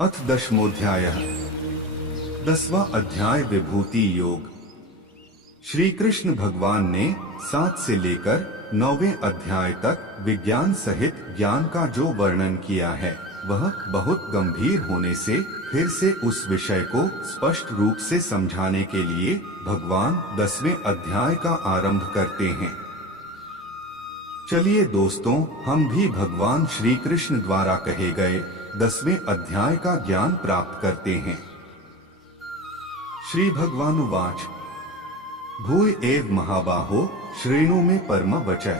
अथ दशमोऽध्यायः। 10वां अध्याय विभूति योग। श्री कृष्ण भगवान ने 7 से लेकर 9वें अध्याय तक विज्ञान सहित ज्ञान का जो वर्णन किया है वह बहुत गंभीर होने से फिर से उस विषय को स्पष्ट रूप से समझाने के लिए भगवान 10वें अध्याय का आरंभ करते हैं। चलिए दोस्तों, हम भी भगवान श्री कृष्ण द्वारा कहे गए 10वें अध्याय का ज्ञान प्राप्त करते हैं। श्री भगवानुवाच भूय एव महाबाहो श्रेणु में परम वचः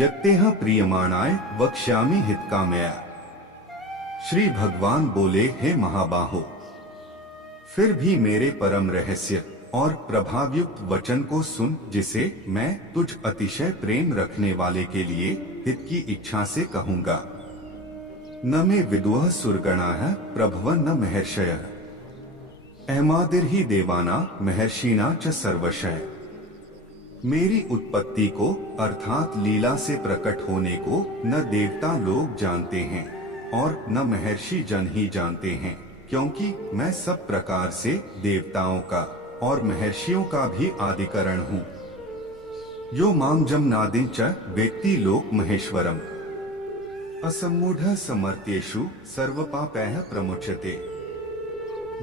यत्तेह प्रियमाणाय वक्ष्यामि हितकामया। श्री भगवान बोले, हे महाबाहो, फिर भी मेरे परम रहस्य और प्रभावयुक्त वचन को सुन, जिसे मैं तुझ अतिशय प्रेम रखने वाले के लिए हित की इच्छा से कहूँगा। न मे विदुः सुरगणाः प्रभव न महर्षयः अहमादिर्हि देवाना महर्षिना च सर्वशः। मेरी उत्पत्ति को अर्थात लीला से प्रकट होने को न देवता लोग जानते हैं और न महर्षि जन ही जानते हैं, क्योंकि मैं सब प्रकार से देवताओं का और महर्षियों का भी आदिकरण हूँ। यो मां जमनादि च वेत्ति लोक महेश्वरम असम्मूढ़ समर्थ्येषु सर्वपापैः प्रमुच्यते।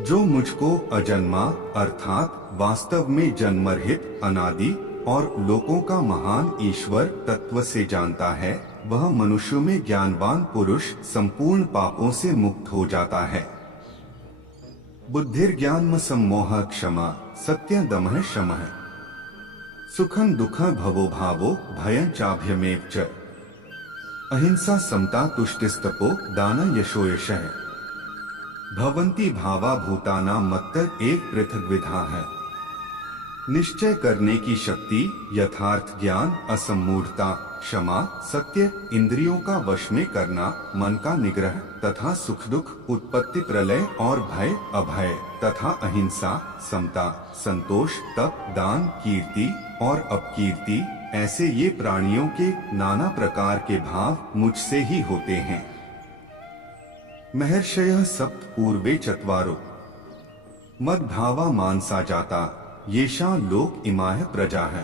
जो मुझको अजन्मा अर्थात वास्तव में जन्मरहित अनादि और लोकों का महान ईश्वर तत्व से जानता है, वह मनुष्यों में ज्ञानवान पुरुष संपूर्ण पापों से मुक्त हो जाता है। बुद्धिर्ज्ञानम सम्मोह क्षमा सत्यं दमः शमः सुखं दुःखं भवो भावो भयं चाभयमेव च अहिंसा समता तुष्टिस्तपो दान यशो यशः भवन्ति भावा भूतानां मत्त एक पृथक विधा है। निश्चय करने की शक्ति, यथार्थ ज्ञान, असम्मूढ़ता, क्षमा, सत्य, इंद्रियों का वश में करना, मन का निग्रह तथा सुख दुख, उत्पत्ति प्रलय और भय अभय तथा अहिंसा, समता, संतोष, तप, दान, कीर्ति और अपकीर्ति, ऐसे ये प्राणियों के नाना प्रकार के भाव मुझसे ही होते हैं। महर्षयः सप्त पूर्वे चत्वारो मद्भावा मानसा जाता येषां लोक इमाः प्रजाः।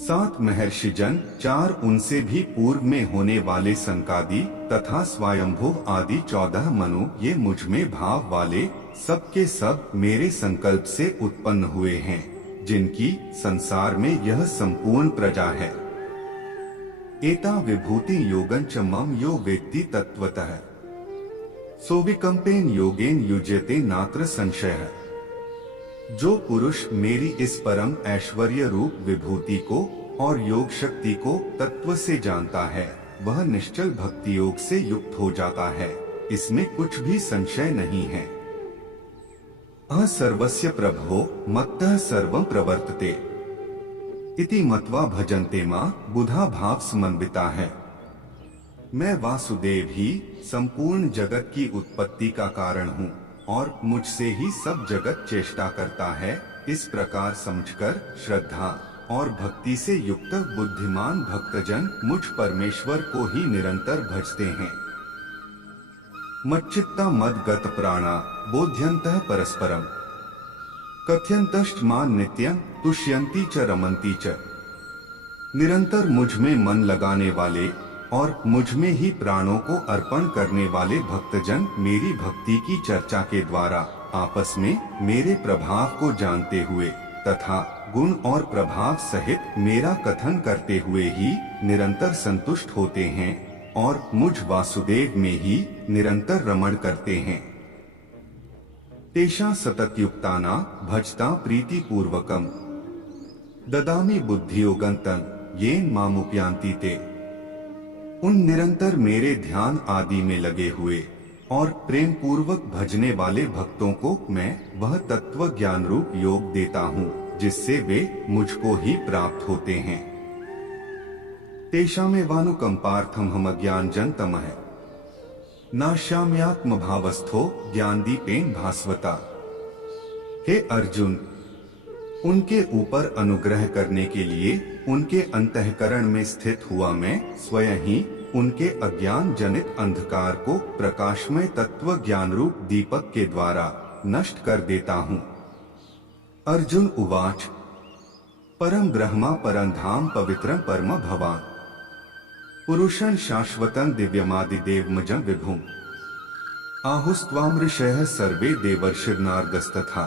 7 महर्षि जन, 4 उनसे भी पूर्व में होने वाले सनकादि तथा स्वयंभुव आदि 14 मनु, ये मुझ में भाव वाले सब के सब मेरे संकल्प से उत्पन्न हुए हैं, जिनकी संसार में यह संपूर्ण प्रजा है। एता विभूति योगं च मम यो वेत्ति तत्वतः सोविकंपेन योगेन युज्यते नात्र संशयः। जो पुरुष मेरी इस परम ऐश्वर्य रूप विभूति को और योग शक्ति को तत्व से जानता है, वह निश्चल भक्ति योग से युक्त हो जाता है, इसमें कुछ भी संशय नहीं है। सर्वस्य प्रभो मत्तः सर्वं प्रवर्तते इति मत्वा भजन्ते मां बुधा भाव समन्विता है। मैं वासुदेव ही संपूर्ण जगत की उत्पत्ति का कारण हूँ और मुझसे ही सब जगत चेष्टा करता है, इस प्रकार समझकर श्रद्धा और भक्ति से युक्त बुद्धिमान भक्तजन मुझ परमेश्वर को ही निरंतर भजते हैं। मच्चित्ता मद्गत प्राणा बोध्यन्तः परस्परम कथयन्तश्च मां नित्यं तुष्यन्ति च रमन्ति च। निरंतर मुझ में मन लगाने वाले और मुझ में ही प्राणों को अर्पण करने वाले भक्तजन मेरी भक्ति की चर्चा के द्वारा आपस में मेरे प्रभाव को जानते हुए तथा गुण और प्रभाव सहित मेरा कथन करते हुए ही निरंतर संतुष्ट होते हैं और मुझ वासुदेव में ही निरंतर रमण करते हैं। तेषा सततयुक्ताना भजता प्रीति पूर्वकम ददामि बुद्धियोगं तं येन मामुपयान्ति ते। उन निरंतर मेरे ध्यान आदि में लगे हुए और प्रेम पूर्वक भजने वाले भक्तों को मैं वह तत्व ज्ञान रूप योग देता हूँ, जिससे वे मुझको ही प्राप्त होते हैं। तेषामेवानुकंपार्थं हम ज्ञानजं तमः नाश्याम्यात्म भावस्थो ज्ञानदीपेन भास्वता। हे अर्जुन, उनके ऊपर अनुग्रह करने के लिए उनके अंतःकरण में स्थित हुआ मैं स्वयं ही उनके अज्ञान जनित अंधकार को प्रकाशमय तत्व ज्ञान रूप दीपक के द्वारा नष्ट कर देता हूँ। अर्जुन उवाच परम ब्रह्मा परम धाम पवित्रं परम भवान पुरुषं शाश्वतं दिव्यमादिदेवमजं विभुम् आहुस्त्वां ऋषयः सर्वे देवर्षिर्नारदस्तथा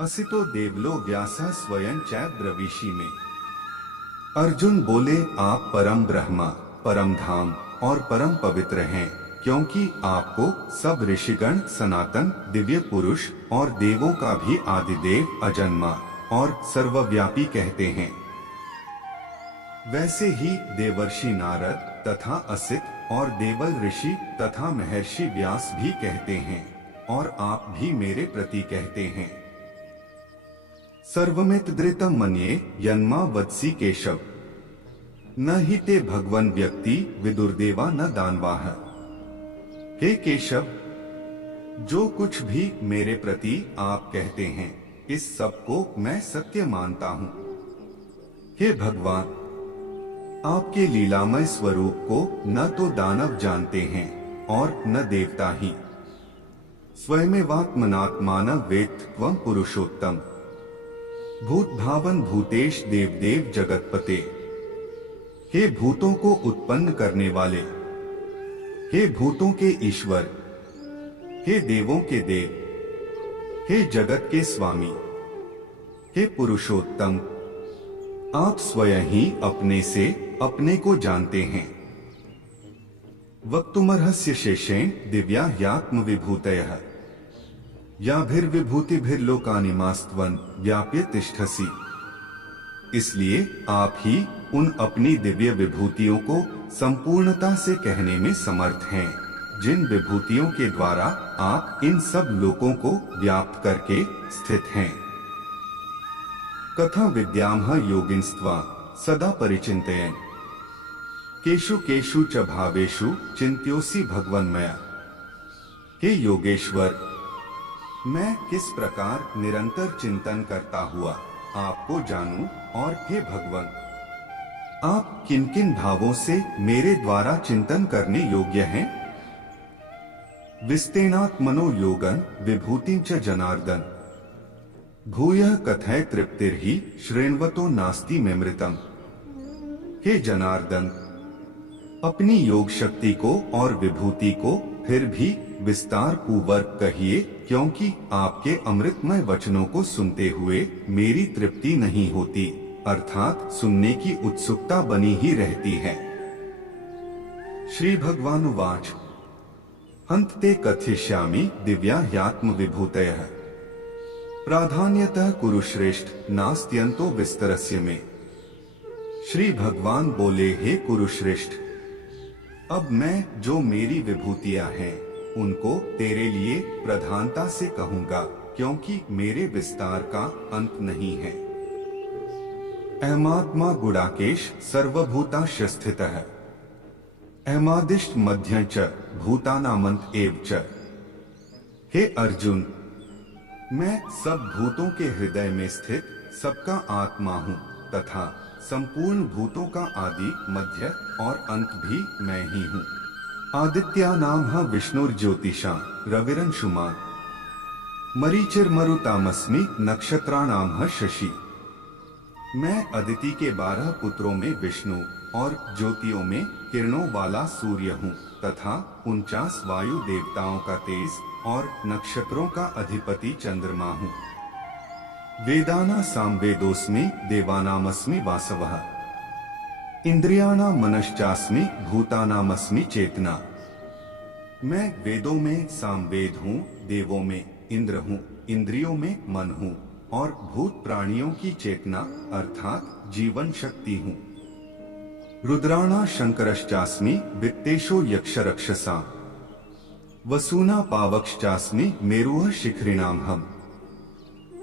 असितो देवलो व्यासः स्वयं चैब्रवीषि में। अर्जुन बोले आप परम ब्रह्मा परम धाम और परम पवित्र हैं, क्योंकि आपको सब ऋषिगण सनातन दिव्य पुरुष और देवों का भी आदिदेव अजन्मा और सर्वव्यापी कहते हैं। वैसे ही देवर्षि नारद तथा असित और देवल ऋषि तथा महर्षि व्यास भी कहते हैं, और आप भी मेरे प्रति कहते हैं। सर्वमितद्रितं मन्ये यन्मा वत्सि केशव न हि ते भगवन व्यक्ति विदुर्देवा न दानवाः। हे केशव, जो कुछ भी मेरे प्रति आप कहते हैं इस सब को मैं सत्य मानता हूँ। हे भगवान, आपके लीलामय स्वरूप को न तो दानव जानते हैं और न देवता ही। स्वयमेवात्मनात्मानं वेत्थ त्वं पुरुषोत्तम भूत भावन भूतेश देवदेव जगतपते। हे भूतों को उत्पन्न करने वाले, हे भूतों के ईश्वर, हे देवों के देव, हे जगत के स्वामी, हे पुरुषोत्तम, आप स्वयं ही अपने से अपने को जानते हैं। वक्तुमर्हस्य शेषेण दिव्या ह्यात्म विभूतयः याभिर्विभूतिभिर्लोकानिमास्त्वं व्याप्य तिष्ठसि। इसलिए आप ही उन अपनी दिव्य विभूतियों को संपूर्णता से कहने में समर्थ हैं, जिन विभूतियों के द्वारा आप इन सब लोकों को व्याप्त करके स्थित हैं। कथं विद्यामः योगिनस्त्वा सदा परिचिन्तयन् केषु केषु च भावेषु चिन्त्योऽसि भगवन्मया। हे योगेश्वर, मैं किस प्रकार निरंतर चिंतन करता हुआ आपको जानूं, और हे भगवान, आप किन किन भावों से मेरे द्वारा चिंतन करने योग्य हैं। विस्तेनात्मनो योगं विभूतिं च जनार्दन भूयः कथय तृप्तिर्हि श्रेण्वतो नास्ति मेमृतम्। हे जनार्दन, अपनी योग शक्ति को और विभूति को फिर भी विस्तार पूर्वक कहिए, क्योंकि आपके अमृतमय वचनों को सुनते हुए मेरी तृप्ति नहीं होती, अर्थात सुनने की उत्सुकता बनी ही रहती है। श्री भगवानुवाच हन्ते कथयिष्यामि दिव्या ह्यात्म विभूतयः प्राधान्यतः कुरुश्रेष्ठ नास्त्यंतो विस्तरस्य में। श्री भगवान बोले, हे कुरुश्रेष्ठ, अब मैं जो मेरी विभूतियां हैं उनको तेरे लिए प्रधानता से कहूंगा, क्योंकि मेरे विस्तार का अंत नहीं है। अहमात्मा गुडाकेश सर्वभूताश्च स्थितः अहमादिष्ट मध्यं च भूतानामन्त एव च। हे अर्जुन, मैं सब भूतों के हृदय में स्थित सबका आत्मा हूँ, तथा संपूर्ण भूतों का आदि मध्य और अंत भी मैं ही हूँ। आदित्यानां विष्णुर्ज्योतिषां रविरंशुमान् मरीचिर्मरुतामस्मि नक्षत्राणां शशि। मैं अदिति के 12 पुत्रों में विष्णु और ज्योतियों में किरणों वाला सूर्य हूँ, तथा 49 वायु देवताओं का तेज और नक्षत्रों का अधिपति चंद्रमा हूँ। वेदाना सामवेदोस्मि देवानामस्मि वासवः इंद्रियाणां मनश्चास्मि भूतानामस्मि चेतना। मैं वेदों में सामवेद हूँ, देवों में इंद्र हूँ, इंद्रियों में मन हूँ, और भूत प्राणियों की चेतना अर्थात जीवन शक्ति हूँ। रुद्राणा शंकरश्चास्मि वित्तेषु यक्षरक्षसां वसूना पावकश्चास्मि मेरुः शिखरिणां हम।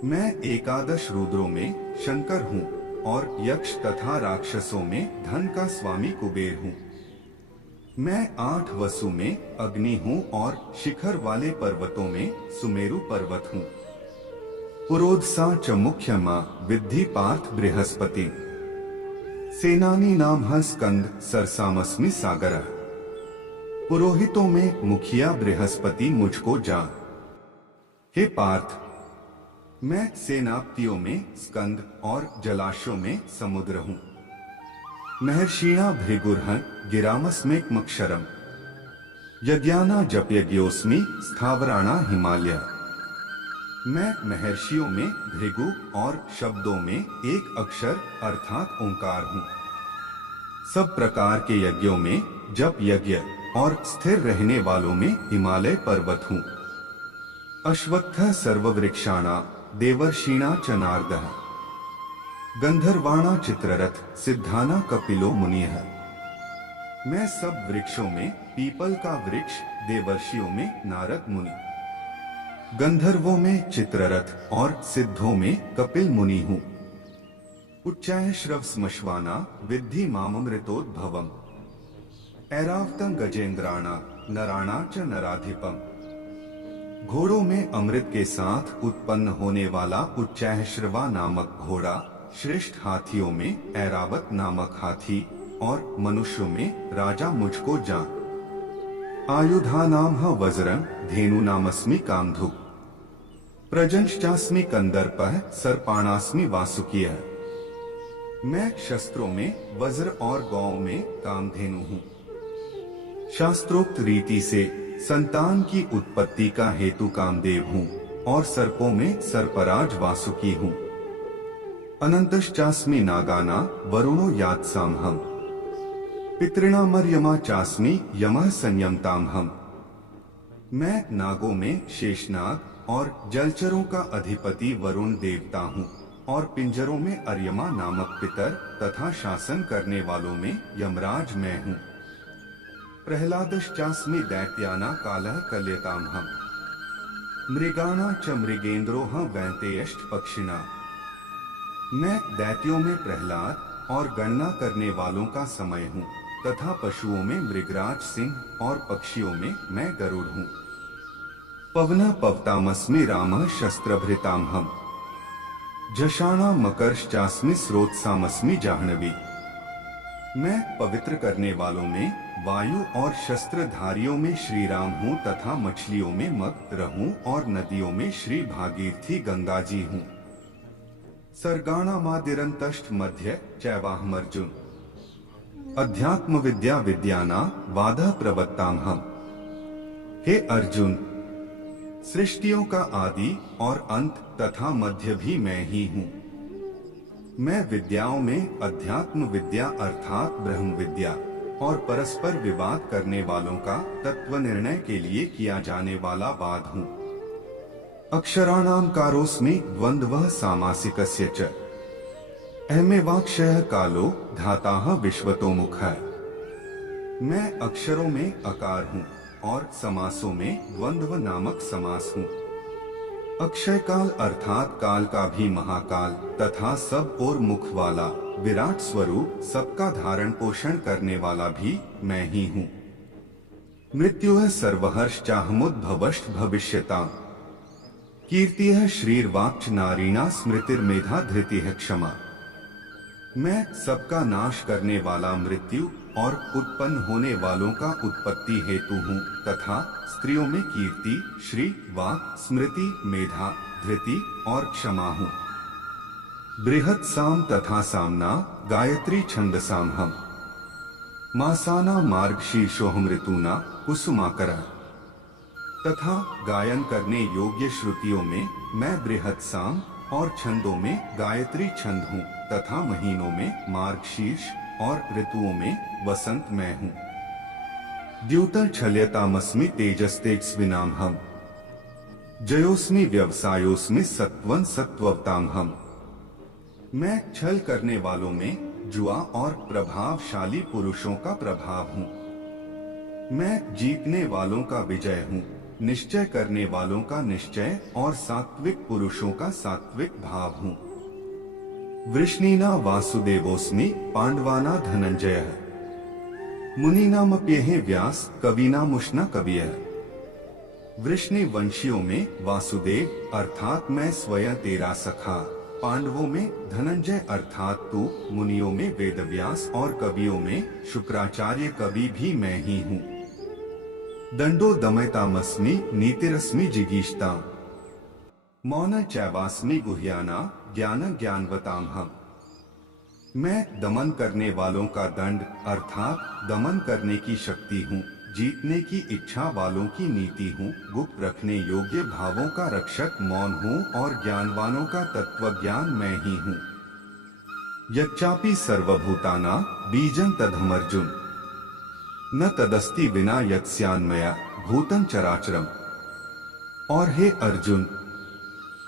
मैं 11 रुद्रों में शंकर हूँ और यक्ष तथा राक्षसों में धन का स्वामी कुबेर हूँ। मैं 8 वसु में अग्नि हूँ और शिखर वाले पर्वतों में सुमेरु पर्वत हूँ। पुरोधसा च मुख्यमा विद्धि पार्थ बृहस्पति सेनानी नाम स्कंद सरसामस्मि सागर। पुरोहितों में मुखिया बृहस्पति मुझको जान। हे पार्थ, मैं सेनापतियों में स्कंद और जलाशयों में समुद्र हूं। महर्षिणा भृगुर्हन् गिरामस्मेकमक्षरम्। यज्ञाना जपयज्ञोस्मि स्थावराणा हिमालय। मैं महर्षियों में भृगु और शब्दों में एक अक्षर अर्थात ओंकार हूँ। सब प्रकार के यज्ञों में जप यज्ञ और स्थिर रहने वालों में हिमालय पर्वत हूँ। अश्वत्थः सर्ववृक्षाणा देवर्षिणा च नारदः। गंधर्वाणा चित्ररथ सिद्धाना कपिलो मुनिः। मैं सब वृक्षों में पीपल का वृक्ष, देवर्षियों में नारद मुनि, गंधर्वों में चित्ररथ और सिद्धों में कपिल मुनि हूँ। उच्चाय श्रव स्मश्वाना विद्धि माममृतोद्भवम्। ऐरावतं गजेंद्राणा नराणा च नराधिपम। घोड़ों में अमृत के साथ उत्पन्न होने वाला उच्चैःश्रवा नामक घोड़ा, श्रेष्ठ हाथियों में ऐरावत नामक हाथी और मनुष्यों में राजा मुझको जान। आयुधानां वज्रं धेनुनामस्मि कामधुक्। प्रजंश्चास्मि कंदर्पः सर्पाणास्मि वासुकीयः। मैं शस्त्रों में वज्र और गौ में कामधेनु हूँ। शास्त्रोक्त रीति से संतान की उत्पत्ति का हेतु कामदेव हूँ और सर्पों में सर्पराज वासुकी हूँ। अनंतश्चास्मि नागाना वरुणो यात्सामहम्। पितॄणामर्यमा चास्मि यमः संयमतामहम्। मैं नागों में शेषनाग और जलचरों का अधिपति वरुण देवता हूँ और पिंजरों में अर्यमा नामक पितर तथा शासन करने वालों में यमराज मैं हूँ। प्रहलादश्चास्मि दैत्याना कालः कल्यतामहम्। मृगाना च मृगेन्द्रोह वैंतेयश्च पक्षिणा। मैं दैत्यों में प्रहलाद और गणना करने वालों का समय हूँ तथा पशुओं में मृगराज सिंह और पक्षियों में मैं गरुड़ हूँ। पवनः पवतामस्मि रामः शस्त्रभृतामहम्। झषाणा मकरश्चास्मि स्रोतसामस्मि जाह्नवी। मैं पवित्र करने वालों में वायु और शस्त्रधारियों में श्री राम हूँ तथा मछलियों में मग रहूं और नदियों में श्री भागीरथी गंगा जी हूँ। सर्गाणामादिरन्तश्च मध्य चैवाहमर्जुन। अध्यात्म विद्या विद्याना वादः प्रवक्तामहम्। हे अर्जुन, सृष्टियों का आदि और अंत तथा मध्य भी मैं ही हूँ। मैं विद्याओं में अध्यात्म विद्या अर्थात ब्रह्म विद्या और परस्पर विवाद करने वालों का तत्व निर्णय के लिए किया जाने वाला वाद हूँ। अक्षराणां कारोस्मि द्वन्द्वः सामासिकस्य च। अहमेवाक्षयः कालो धाताः विश्वतोमुखः। मैं अक्षरों में अकार हूँ और समासों में द्वंद्व नामक समास हूँ। अक्षय काल अर्थात काल का भी महाकाल तथा सब और मुख वाला विराट स्वरूप सबका धारण पोषण करने वाला भी मैं ही हूँ। मृत्युः सर्वहर्षचाहमुद्भवश्च भविष्यताम्। कीर्तिः श्रीर्वाक्च नारीणा स्मृतिर्मेधा धृतिः क्षमा। मैं सबका नाश करने वाला मृत्यु और उत्पन्न होने वालों का उत्पत्ति हेतु हूँ तथा स्त्रियों में कीर्ति, श्री, वाक, स्मृति, मेधा, धृति और क्षमा हूँ। बृहत् साम तथा सामना गायत्री छंदसामहम्। मासाना मार्गशीर्षोऽहम् ऋतूना कुसुमाकरः। तथा गायन करने योग्य श्रुतियों में मैं बृहत् साम और छंदों में गायत्री छंद हूँ तथा महीनों में मार्गशीर्ष और ऋतुओं में वसंत मैं हूँ। द्यूतं छल्यतामस्मि तेजस्तेजस्विनामहम्। जयोस्मि व्यवसायोस्मि सत्वं सत्ववतामहम्। मैं छल करने वालों में जुआ और प्रभावशाली पुरुषों का प्रभाव हूँ। मैं जीतने वालों का विजय हूँ, निश्चय करने वालों का निश्चय और सात्विक पुरुषों का सात्विक भाव हूँ। वृष्णीना वासुदेवोस्मि पांडवाना धनंजयः। मुनीनामप्येहि व्यास कवीनामुष्णा कवियः। वृष्णि वंशियों में वासुदेव अर्थात मैं स्वयं तेरा सखा पांडवों में धनंजय अर्थात तू, मुनियों में वेदव्यास और कवियों में शुक्राचार्य कवि भी मैं ही हूँ। दंडो दमयतामस्मि नीतिरस्मि जिगीषता, मौन चैवास्मि गुह्याना ज्ञान ज्ञानवतामहम्। मैं दमन करने वालों का दंड अर्थात दमन करने की शक्ति हूँ, जीतने की इच्छा वालों की नीति हूँ, गुप्त रखने योग्य भावों का रक्षक मौन हूँ और ज्ञानवानों का तत्वज्ञान मैं ही हूँ। यच्चापि सर्वभूताना बीजं तदहमर्जुन, न तदस्ति विना यत्स्यान्मया भूतं चराचरम। और हे अर्जुन,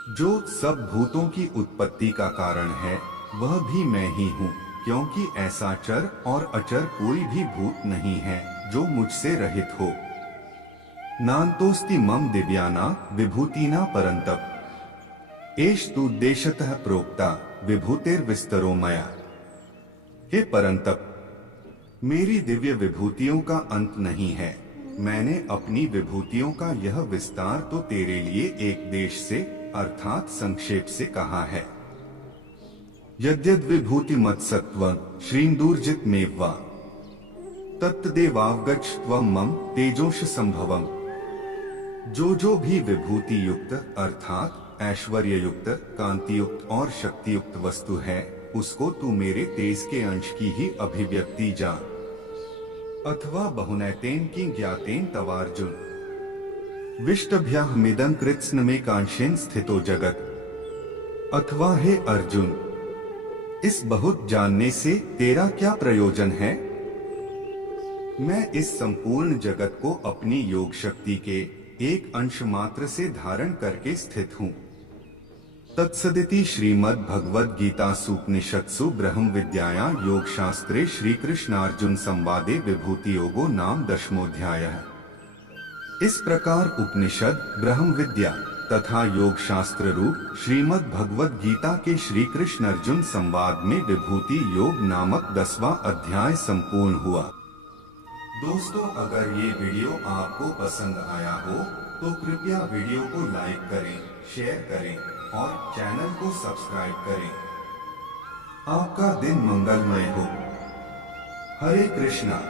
जो सब भूतों की उत्पत्ति का कारण है वह भी मैं ही हूँ, क्योंकि ऐसा चर और अचर कोई भी भूत नहीं है जो मुझसे रहित हो। नान्तोस्ति मम दिव्याना विभूतिना परन्तप, एष तुद्देशतः प्रोक्ता विभूतिर्विस्तरो मया। हे परंतप, मेरी दिव्य विभूतियों का अंत नहीं है। मैंने अपनी विभूतियों का यह विस्तार तो तेरे लिए एक देश से अर्थात संक्षेप से कहा है। यद्यद् विभूति मत्सत्वं श्रीन्दूर्जित मेवा, तत्तदेवावगच्छ त्वं मम तेजोंश संभवम्। जो भी विभूति युक्त अर्थात ऐश्वर्य युक्त, कांति युक्त और शक्ति युक्त वस्तु है, उसको तू मेरे तेज के अंश की ही अभिव्यक्ति जान। अथवा बहुनैतेन की ज्ञातेन तवार्जुन, विष्टभ्याहमिदं कृत्स्न में कांशेन स्थितो जगत। अथवा हे अर्जुन, इस बहुत जानने से तेरा क्या प्रयोजन है? मैं इस संपूर्ण जगत को अपनी योग शक्ति के एक अंश मात्र से धारण करके स्थित हूँ। तत्सदिति श्रीमद् भगवद गीता सूपनिषत्सु ब्रह्म विद्यायां योग शास्त्रे श्री कृष्णार्जुन संवादे विभूति योगो नाम 10वाध्यायः। इस प्रकार उपनिषद, ब्रह्म विद्या तथा योग शास्त्र रूप श्रीमद् भगवद गीता के श्री कृष्ण अर्जुन संवाद में विभूति योग नामक 10वां अध्याय संपूर्ण हुआ। दोस्तों, अगर ये वीडियो आपको पसंद आया हो तो कृपया वीडियो को लाइक करें, शेयर करें और चैनल को सब्सक्राइब करें। आपका दिन मंगलमय हो। हरे कृष्णा।